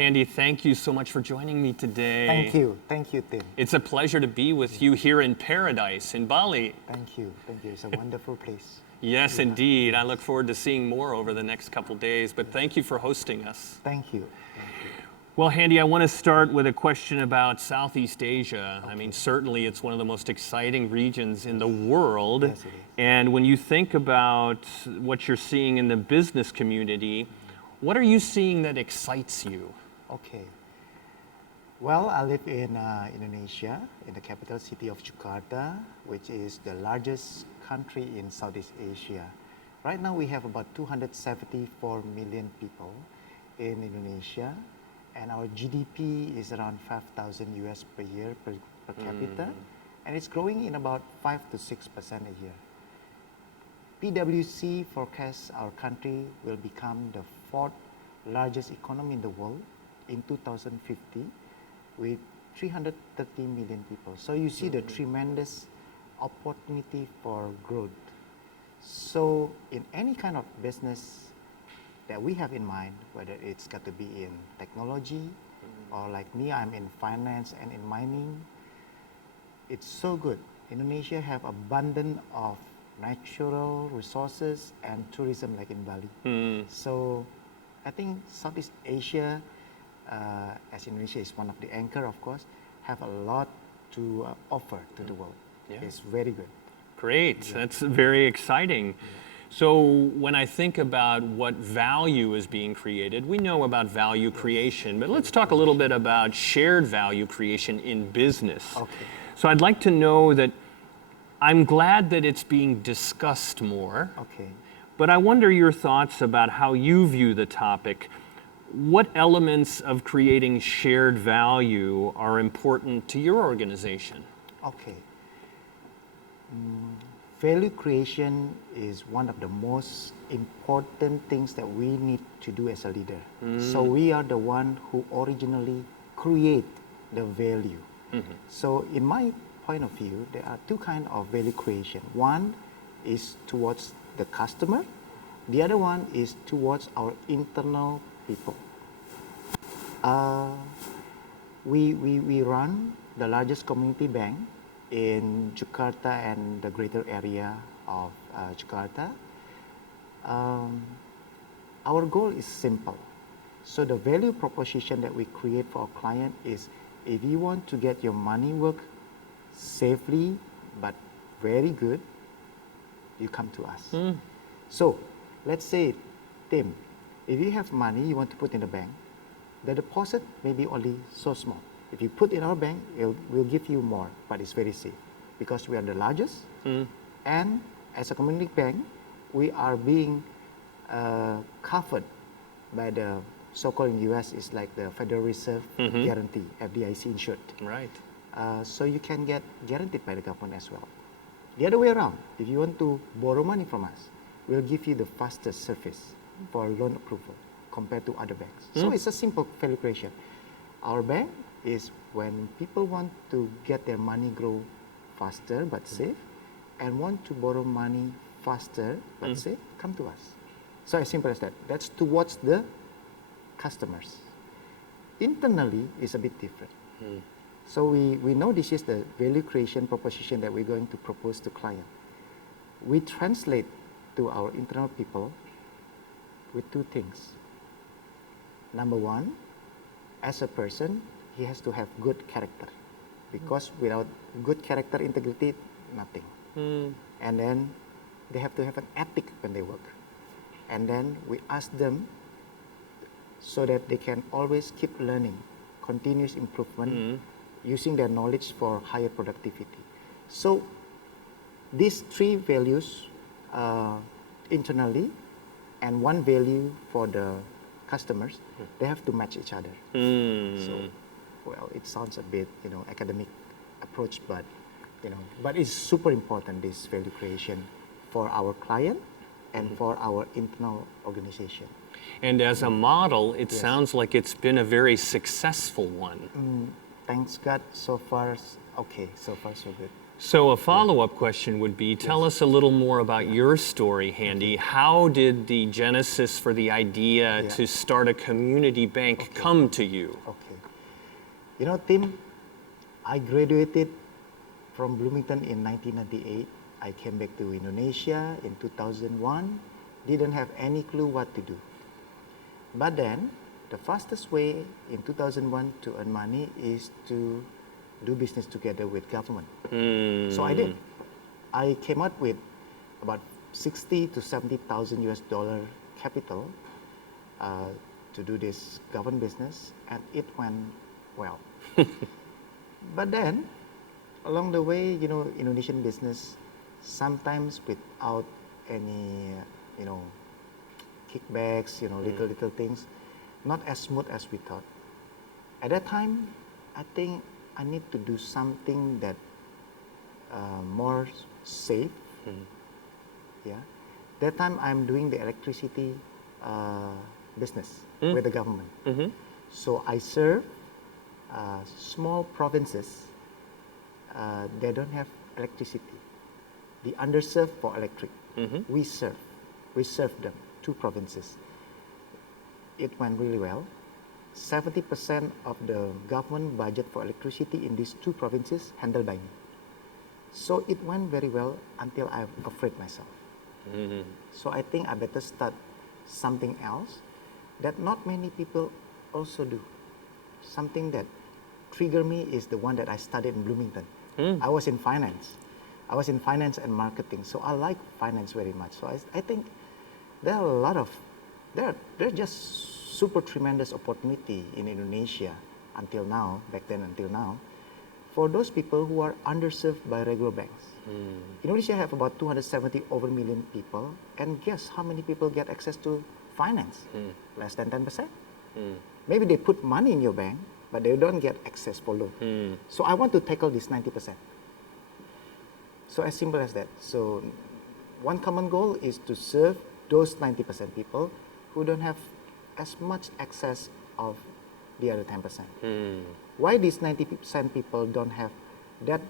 Handy, thank you so much for joining me today. Thank you, Tim. It's a pleasure to be with you here in paradise, in Bali. Thank you. It's a wonderful place. Yes, indeed. I look forward to seeing more over the next couple days, but thank you for hosting us. Thank you. Well, Handy, I want to start with a question about Southeast Asia. Okay. I mean, certainly it's one of the most exciting regions in the world. Yes, it is. And when you think about what you're seeing in the business community, what are you seeing that excites you? Okay. Well, I live in Indonesia, in the capital city of Jakarta, which is the largest country in Southeast Asia. Right now we have about 274 million people in Indonesia, and our GDP is around 5,000 US per year per capita, and it's growing in about 5 to 6% a year. PwC forecasts our country will become the fourth largest economy in the world in 2050 with 330 million people. So you see the tremendous opportunity for growth. So in any kind of business that we have in mind, whether it's got to be in technology or like me, I'm in finance and in mining, it's so good. Indonesia have abundance of natural resources and tourism like in Bali. So I think Southeast Asia, as Indonesia is one of the anchor, of course, have a lot to offer to the world. Yeah. It's very good. Great, yeah. That's very exciting. Yeah. So when I think about what value is being created, we know about value creation, but let's talk a little bit about shared value creation in business. Okay. So I'd like to know that I'm glad that it's being discussed more. Okay. But I wonder your thoughts about how you view the topic. What elements of creating shared value are important to your organization? Okay. Value creation is one of the most important things that we need to do as a leader. So we are the one who originally create the value. So in my point of view, there are two kinds of value creation. One is towards the customer. The other one is towards our internal people. We run the largest community bank in Jakarta and the greater area of Jakarta. Our goal is simple. So the value proposition that we create for our client is, if you want to get your money work safely but very good, you come to us. So let's say, Tim, if you have money you want to put in the bank, the deposit may be only so small. If you put in our bank, we'll give you more, but it's very safe because we are the largest. And as a community bank, we are being covered by the so-called in US is like the Federal Reserve guarantee, FDIC insured. Right. So you can get guaranteed by the government as well. The other way around, if you want to borrow money from us, we'll give you the fastest service for loan approval compared to other banks. So it's a simple value creation. Our bank is when people want to get their money grow faster but safe and want to borrow money faster but safe, come to us. So as simple as that. That's towards the customers. Internally is a bit different. So we know this is the value creation proposition that we're going to propose to client. We translate to our internal people with two things. Number one, as a person, he has to have good character, because without good character, integrity, nothing. And then they have to have an ethic when they work. And then we ask them so that they can always keep learning, continuous improvement, using their knowledge for higher productivity. So these three values internally and one value for the customers, they have to match each other. So, well, it sounds a bit, academic approach, but, but it's super important, this value creation for our client and for our internal organization. And as a model, it sounds like it's been a very successful one. Thanks God, so far, okay, so far so good. So a follow-up question would be, tell us a little more about your story, Handy. How did the genesis for the idea to start a community bank come to you? Okay. You know, Tim, I graduated from Bloomington in 1998. I came back to Indonesia in 2001. Didn't have any clue what to do. But then, the fastest way in 2001 to earn money is to do business together with government. So I did. I came up with about 60 to 70,000 US dollar capital to do this government business, and it went well. But then, along the way, you know, Indonesian business, sometimes without any, you know, kickbacks, you know, little things, not as smooth as we thought. At that time, I think I need to do something that more safe. Yeah. That time I'm doing the electricity business with the government. So I serve small provinces. They don't have electricity. The underserved for electric. We serve them, 2 provinces. It went really well. 70% of the government budget for electricity in these 2 provinces handled by me. So it went very well until I'm afraid myself. So I think I better start something else that not many people also do. Something that triggered me is the one that I studied in Bloomington. I was in finance. I was in finance and marketing, so I like finance very much. So I think there are a lot of, there are just super tremendous opportunity in Indonesia until now, back then until now, for those people who are underserved by regular banks. Indonesia have about 270 over million people, and guess how many people get access to finance? Less than 10%. Maybe they put money in your bank, but they don't get access for loan. So I want to tackle this 90%. So as simple as that. So one common goal is to serve those 90% people who don't have as much access of the other 10%. Why these 90% people don't have that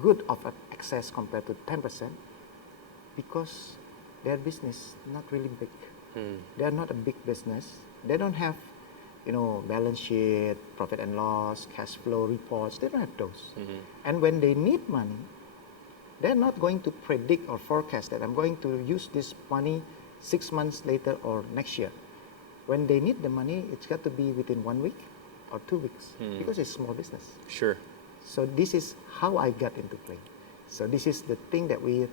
good of access compared to 10%? Because their business not really big. They are not a big business. They don't have, you know, balance sheet, profit and loss, cash flow reports. They don't have those. And when they need money, they're not going to predict or forecast that I'm going to use this money 6 months later or next year. When they need the money, it's got to be within 1 week or 2 weeks because it's small business. Sure. So this is how I got into play. So this is the thing that we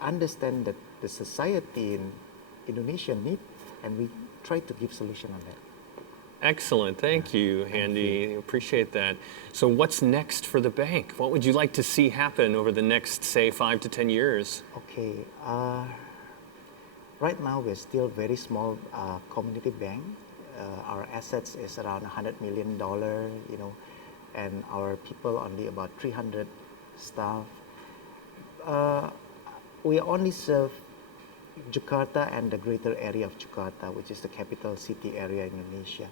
understand that the society in Indonesia need, and we try to give solution on that. Excellent. Thank you, Handy. Appreciate that. So what's next for the bank? What would you like to see happen over the next, say, 5 to 10 years? Okay. Right now, we're still very small community bank. Our assets is around $100 million, you know, and our people only about 300 staff. We only serve Jakarta and the greater area of Jakarta, which is the capital city area in Indonesia.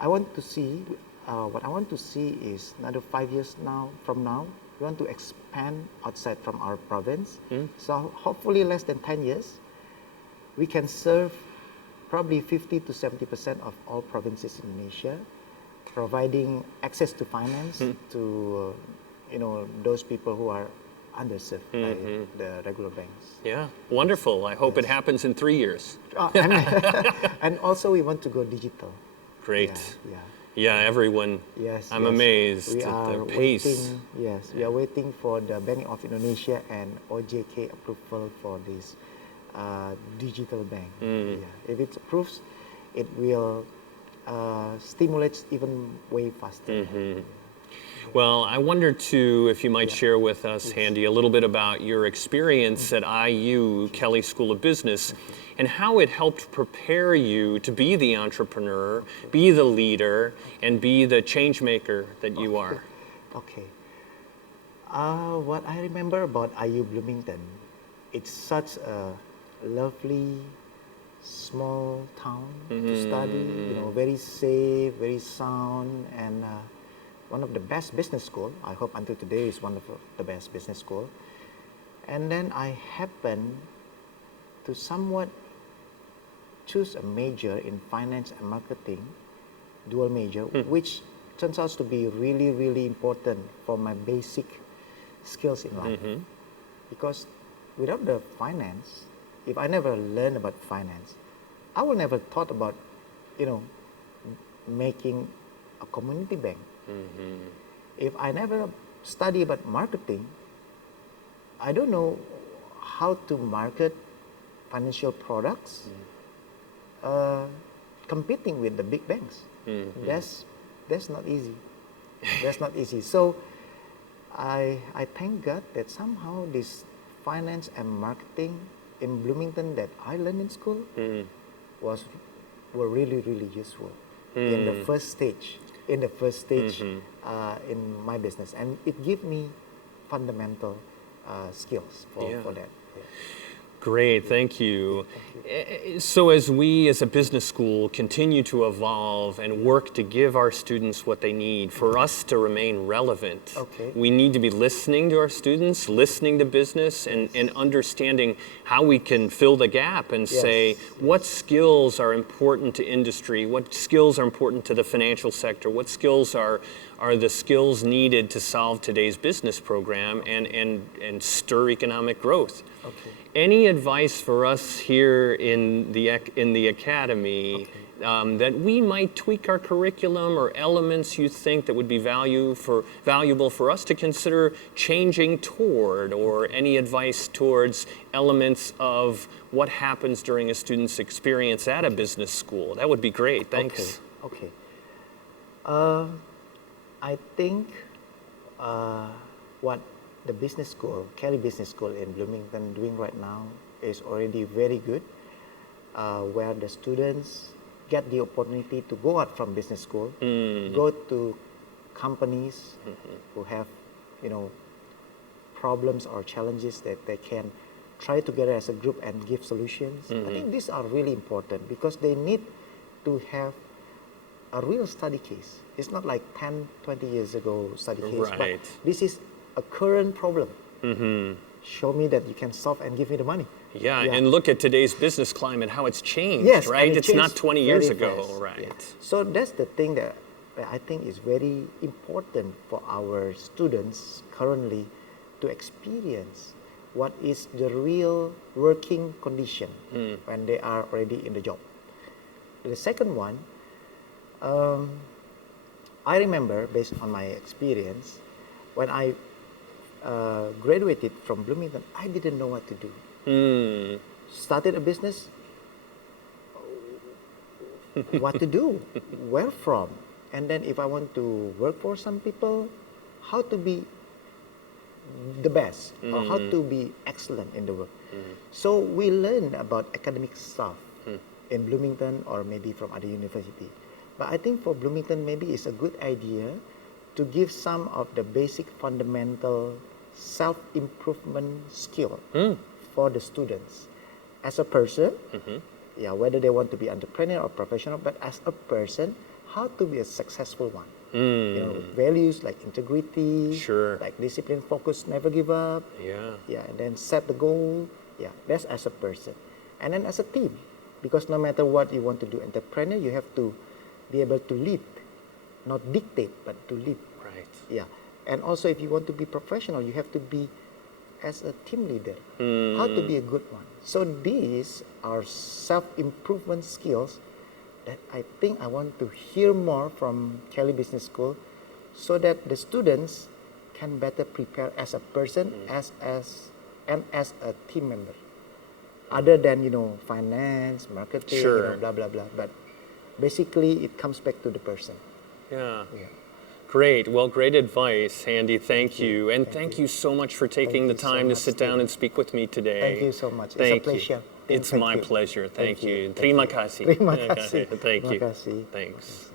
I want to see, what I want to see is another 5 years from now, we want to expand outside from our province. So hopefully less than 10 years, we can serve probably 50 to 70% of all provinces in Indonesia, providing access to finance to, you know, those people who are underserved by the regular banks. Yeah, wonderful. I hope it happens in 3 years. And also we want to go digital. Great. Yeah. Yeah, everyone. Yes. I'm amazed We at are the pace. waiting. Yes, we are waiting for the Bank of Indonesia and OJK approval for this digital bank. Yeah. If it approves, it will stimulate even way faster. Well, I wonder too if you might share with us, Handy, a little bit about your experience at IU Kelley School of Business and how it helped prepare you to be the entrepreneur, be the leader, and be the change maker that you are. Okay. What I remember about IU Bloomington, it's such a lovely, small town to study. You know, very safe, very sound, and one of the best business school. I hope until today is one of the best business school. And then I happened to somewhat choose a major in finance and marketing, dual major, which turns out to be really, really important for my basic skills in life. Because without the finance, if I never learned about finance, I will never thought about, making a community bank. If I never study about marketing, I don't know how to market financial products, competing with the big banks. That's not easy. That's not easy. So I thank God that somehow this finance and marketing in Bloomington that I learned in school were really, really useful in the first stage. In my business, and it gave me fundamental skills for that. Yeah. Great, thank you. So as we as a business school continue to evolve and work to give our students what they need, for us to remain relevant, we need to be listening to our students, listening to business, and understanding how we can fill the gap and say what skills are important to industry, what skills are important to the financial sector, what skills are the skills needed to solve today's business program and stir economic growth. Any advice for us here in the academy that we might tweak our curriculum or elements you think that would be valuable for us to consider changing toward, or any advice towards elements of what happens during a student's experience at a business school? That would be great. Thanks. Okay. I think what the business school, Kelley Business School in Bloomington doing right now is already very good, where the students get the opportunity to go out from business school, go to companies who have, problems or challenges that they can try together as a group and give solutions. I think these are really important because they need to have a real study case. It's not like 10, 20 years ago study case, but this is a current problem. Show me that you can solve and give me the money. Yeah, and look at today's business climate, how it's changed, right? It's not 20 years ago, right? Yeah. So that's the thing that I think is very important for our students currently to experience what is the real working condition when they are already in the job. The second one, I remember, based on my experience, when I graduated from Bloomington, I didn't know what to do. Started a business, what to do, where from, and then if I want to work for some people, how to be the best or how to be excellent in the work. So we learn about academic stuff in Bloomington or maybe from other university. But I think for Bloomington, maybe it's a good idea to give some of the basic fundamental self-improvement skill for the students. As a person, whether they want to be entrepreneur or professional, but as a person, how to be a successful one. Values like integrity, like discipline, focus, never give up. And then set the goal. That's as a person. And then as a team, because no matter what you want to do, entrepreneur, you have to be able to lead, not dictate, but to lead. Right. And also if you want to be professional, you have to be as a team leader, how to be a good one. So these are self-improvement skills that I think I want to hear more from Kelley Business School so that the students can better prepare as a person, as a team member. Other than, finance, marketing, blah, blah, blah. But basically, it comes back to the person. Yeah. Great. Well, great advice, Handy. Thank you. And thank you so much for taking the time to sit down and speak with me today. Thank you so much. It's a pleasure. It's my pleasure. Thank you. Terima kasih. Terima kasih. Thank you. Terima kasih. Thanks.